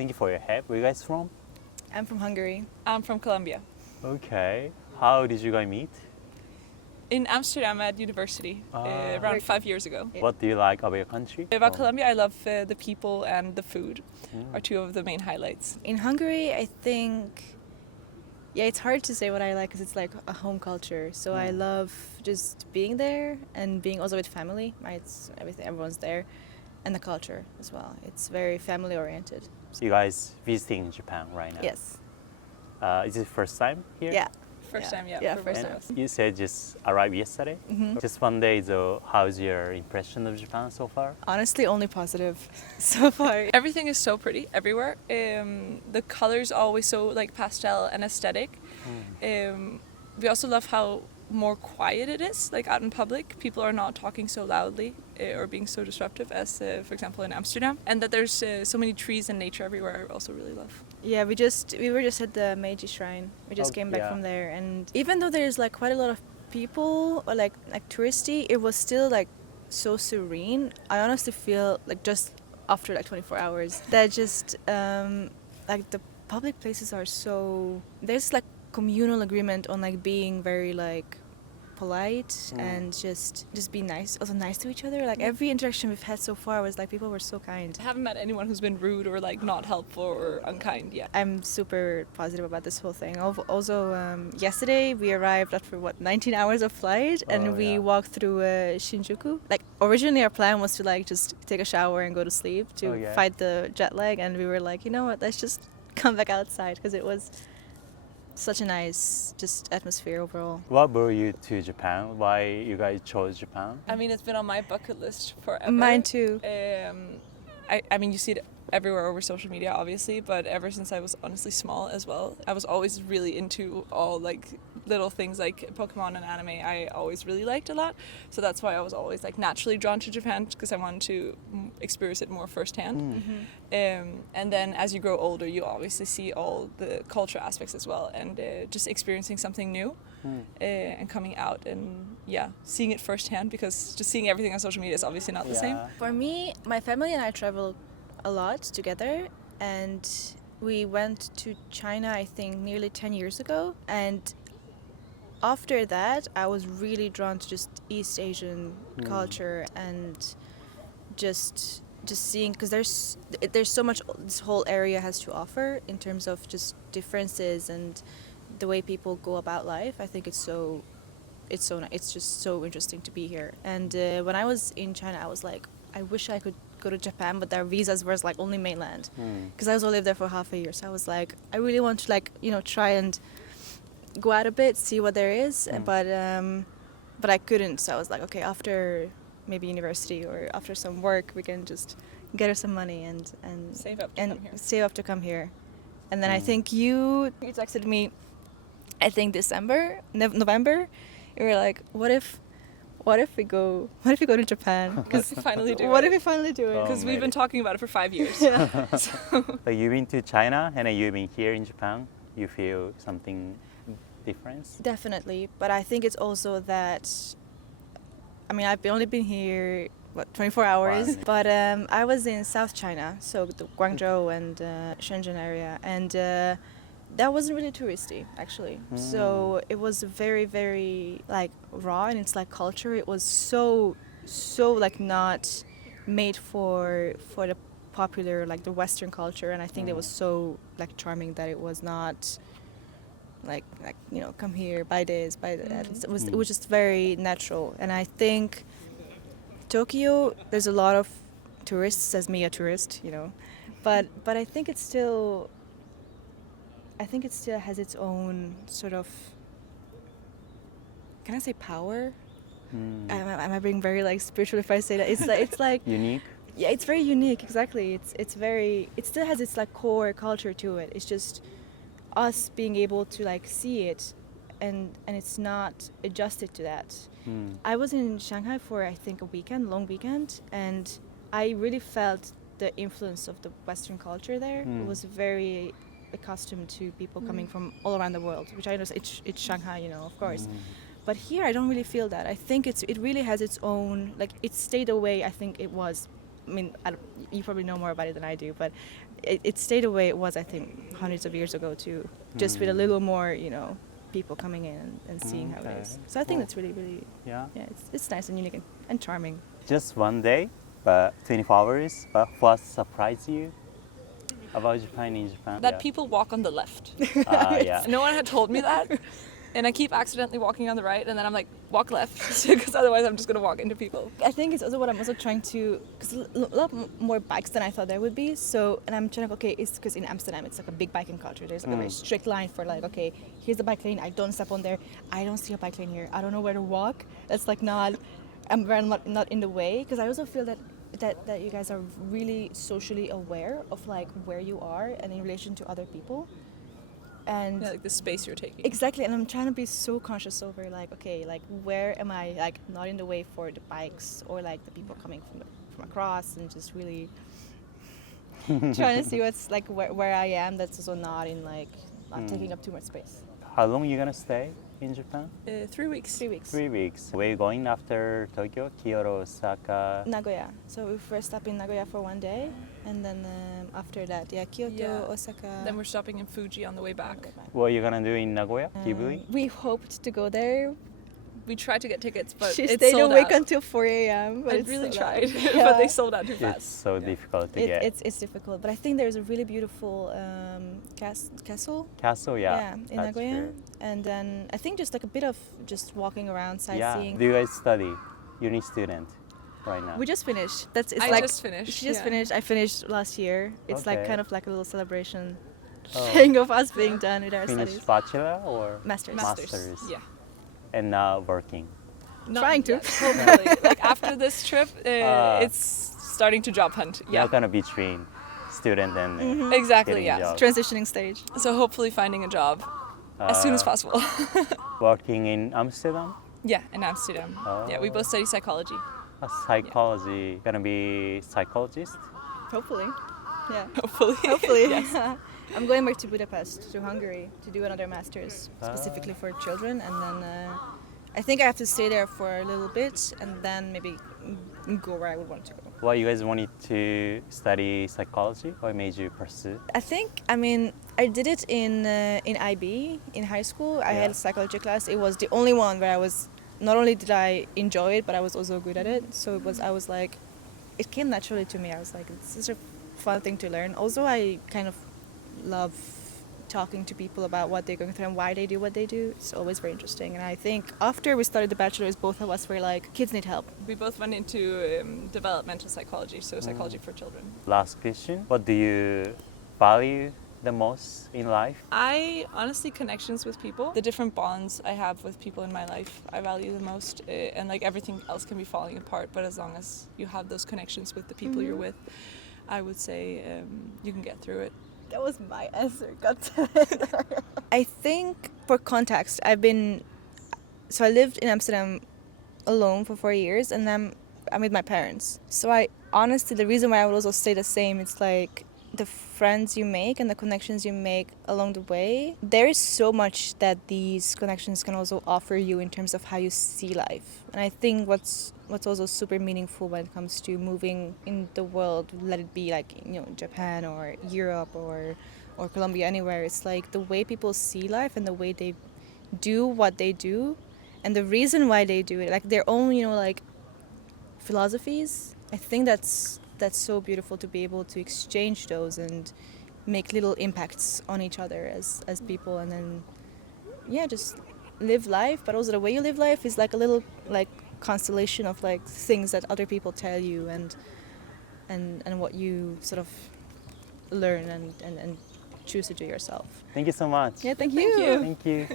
Thank you for your help. Where you guys from? I'm from Hungary. I'm from Colombia. Okay. How did you guys meet? In Amsterdam at university, around 5 years ago. What do you like about your country? About Colombia, I love the people and the food are two of the main highlights. In Hungary, I think, it's hard to say what I like because it's like a home culture. So I love just being there and being also with family. It's everything, everyone's there, and the culture as well. It's very family oriented. So you guys visiting Japan right now? Yes. Is it first time here? Yeah. First time, Yeah, for first both time. of us. You said just arrived yesterday. Just one day, so how's your impression of Japan so far? Honestly, only positive so far. Everything is so pretty everywhere. The colors always so like pastel and aesthetic. We also love how more quiet it is, like out in public. People are not talking so loudly or being so disruptive as, for example, in Amsterdam. And that there's so many trees and nature everywhere, I also really love. Yeah, we were just at the Meiji Shrine. We just came back from there, and even though there's like quite a lot of people or like touristy, it was still like so serene. I honestly feel like just after like 24 hours that just like the public places are so, there's like communal agreement on like being very like polite and just be nice, also nice to each other. Like every interaction we've had so far was like people were so kind. I haven't met anyone who's been rude or like not helpful or unkind yet. I'm super positive about this whole thing. Also, yesterday we arrived after 19 hours of flight, and we walked through Shinjuku. Like originally our plan was to like just take a shower and go to sleep to fight the jet lag, and we were like, you know what, let's just come back outside because it was such a nice just atmosphere overall. What brought you to Japan? Why you guys chose Japan? I mean, it's been on my bucket list forever. Mine too. I mean, you see it everywhere over social media, obviously, but ever since I was honestly small as well, I was always really into all like little things like Pokemon and anime. I always really liked a lot, so that's why I was always like naturally drawn to Japan, because I wanted to experience it more firsthand. And then as you grow older, you obviously see all the culture aspects as well, and just experiencing something new and coming out and seeing it firsthand, because just seeing everything on social media is obviously not the same. For me, my family and I travel a lot together, and we went to China I think nearly 10 years ago, and after that I was really drawn to just East Asian culture and just seeing, because there's so much this whole area has to offer in terms of just differences and the way people go about life. I think it's just so interesting to be here. And when I was in China, I was like, I wish I could go to Japan, but their visas were like only mainland, because I also lived there for half a year. So I was like, I really want to like, you know, try and go out a bit, see what there is, but I couldn't. So I was like, okay, after maybe university or after some work, we can just get her some money and Save up to come here. And then I think you texted me, I think November. You were like, what if we go to Japan? Because finally do what if we finally do it? Because we've been talking about it for 5 years. So you've been to China and you've been here in Japan. You feel something difference? Definitely, but I think it's also that, I mean, I've only been here 24 hours, but I was in South China, so the Guangzhou and Shenzhen area, and that wasn't really touristy actually. So it was very, very like raw in its like culture. It was so like not made for the popular like the Western culture, and I think it was so like charming that it was not like you know, come here, buy this, buy that. It was just very natural. And I think Tokyo, there's a lot of tourists, as me a tourist, you know, but I think it still has its own sort of, can I say power? Am I being very like spiritual if I say that? It's like unique. Yeah, it's very unique. Exactly. It still has its like core culture to it. It's just us being able to like see it, and it's not adjusted to that. I was in Shanghai for I think a long weekend, and I really felt the influence of the Western culture there. It was very accustomed to people coming from all around the world, which I know it's Shanghai, you know, of course. But here I don't really feel that. I think it really has its own, like it stayed away. I think it was, I mean, you probably know more about it than I do, but it stayed the way it was, I think, hundreds of years ago too, just with a little more, people coming in and seeing how it is. So I think that's really, really, Yeah. it's nice and unique and charming. Just one day, but 24 hours. But what surprised you about Japan in Japan? That people walk on the left. Yeah. No one had told me that. And I keep accidentally walking on the right, and then I'm like, walk left, because otherwise I'm just going to walk into people. I think it's also what I'm also trying to, because a lot more bikes than I thought there would be. So, and I'm trying to, okay, it's because in Amsterdam it's like a big biking culture. There's like a very strict line for like, okay, here's the bike lane, I don't step on there, I don't see a bike lane here, I don't know where to walk. That's like not in the way, because I also feel that you guys are really socially aware of like where you are and in relation to other people. And Yeah, like the space you're taking. exactly, and I'm trying to be so conscious over like, okay, like where am I like not in the way for the bikes or like the people coming from across, and just really trying to see what's like where I am that's also not in like not taking up too much space. How long are you gonna stay in Japan? 3 weeks. 3 weeks. 3 weeks. Where are you going after Tokyo? Kyoto, Osaka? Nagoya. So we first stop in Nagoya for 1 day, and then after that, Kyoto, Yeah. Osaka. Then we're stopping in Fuji on the way back. What are you gonna do in Nagoya? Ghibli? We hoped to go there. We tried to get tickets, but She it's stayed sold awake out. until 4 a.m. But I it's really sold out. tried, Yeah. but they sold out too It's fast. so difficult to get. It's difficult, but I think there's a really beautiful castle. Castle, yeah. In that's Nagoya, true. and then I think just like a bit of just walking around, Yeah. sightseeing. Do you guys study? Uni student right now? We just finished. It's I like just finished, She just yeah. finished. I finished last year. It's like Okay. kind of like a little celebration Oh. thing of us being done with our Finished studies. bachelor or Masters. Masters. Yeah. And now working. Not Trying to. yet, hopefully. Like after this trip, it's starting to job hunt. Yeah. Not gonna between student and Exactly, getting yeah. a job. Transitioning stage. So hopefully finding a job as soon as possible. Working in Amsterdam. Yeah, in Amsterdam. Yeah, we both study psychology. Psychology. Gonna be psychologist. Hopefully. Yeah. Hopefully. Hopefully. Yes. I'm going back to Budapest, to Hungary, to do another master's specifically for children, and then I think I have to stay there for a little bit, and then maybe go where I would want to go. Why you guys wanted to study psychology? What made you pursue? I did it in IB in high school. I Yeah. had a psychology class. It was the only one where I was not only did I enjoy it, but I was also good at it. So I was like, it came naturally to me. I was like, it's such a fun thing to learn. Also, I kind of love talking to people about what they're going through and why they do what they do. It's always very interesting. And I think after we started the bachelor's, both of us were like, kids need help. We both went into developmental psychology, so psychology for children. Last question. What do you value the most in life? I honestly, connections with people, the different bonds I have with people in my life, I value the most. And like everything else can be falling apart, but as long as you have those connections with the people you're with, I would say you can get through it. That was my answer. I think for context, I lived in Amsterdam alone for 4 years, and then I'm with my parents. So the reason why I would also stay the same, it's like the friends you make and the connections you make along the way. There is so much that these connections can also offer you in terms of how you see life. And I think what's also super meaningful when it comes to moving in the world, let it be like, Japan or Europe or Colombia, anywhere, it's like the way people see life and the way they do what they do and the reason why they do it, like their own, like philosophies. I think that's so beautiful to be able to exchange those and make little impacts on each other as people, and then just live life. But also the way you live life is like a little like constellation of like things that other people tell you and what you sort of learn and choose to do yourself. Thank you so much. Yeah, thank Thank you. you. Thank you.